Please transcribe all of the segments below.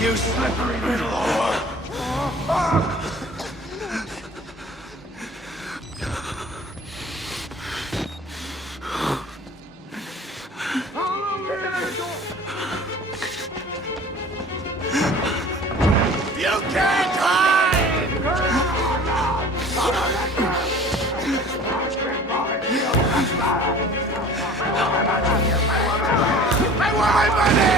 You slippery little whore! You can't hide! I want my money!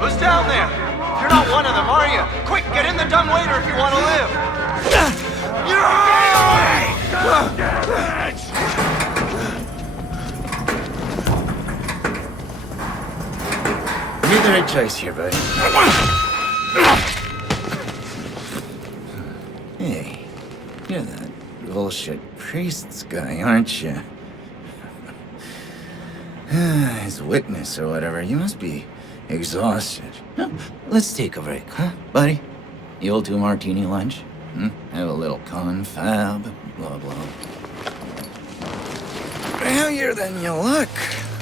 Who's down there? You're not one of them, are you? Quick, get in the dumbwaiter if you want to live! You made the right choice here, buddy. Hey, you're that bullshit priest's guy, aren't you? His witness or whatever. You must be exhausted. No, let's take a break, huh, buddy? The old 2-martini lunch? Have a little confab, blah, blah. Heavier than you look.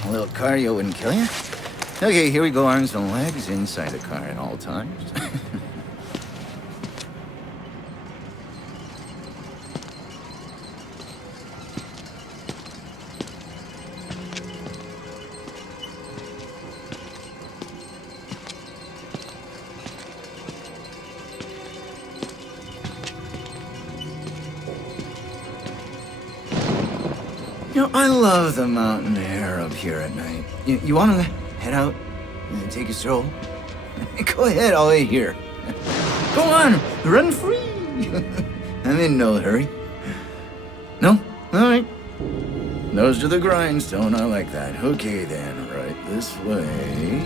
A little cardio wouldn't kill you. Okay, here we go, arms and legs inside the car at all times. You know, I love the mountain air up here at night. You want to head out and take a stroll? Go ahead, I'll wait here. Go on, run free. I'm in no hurry. No? All right. Nose to the grindstone, I like that. Okay then, right this way.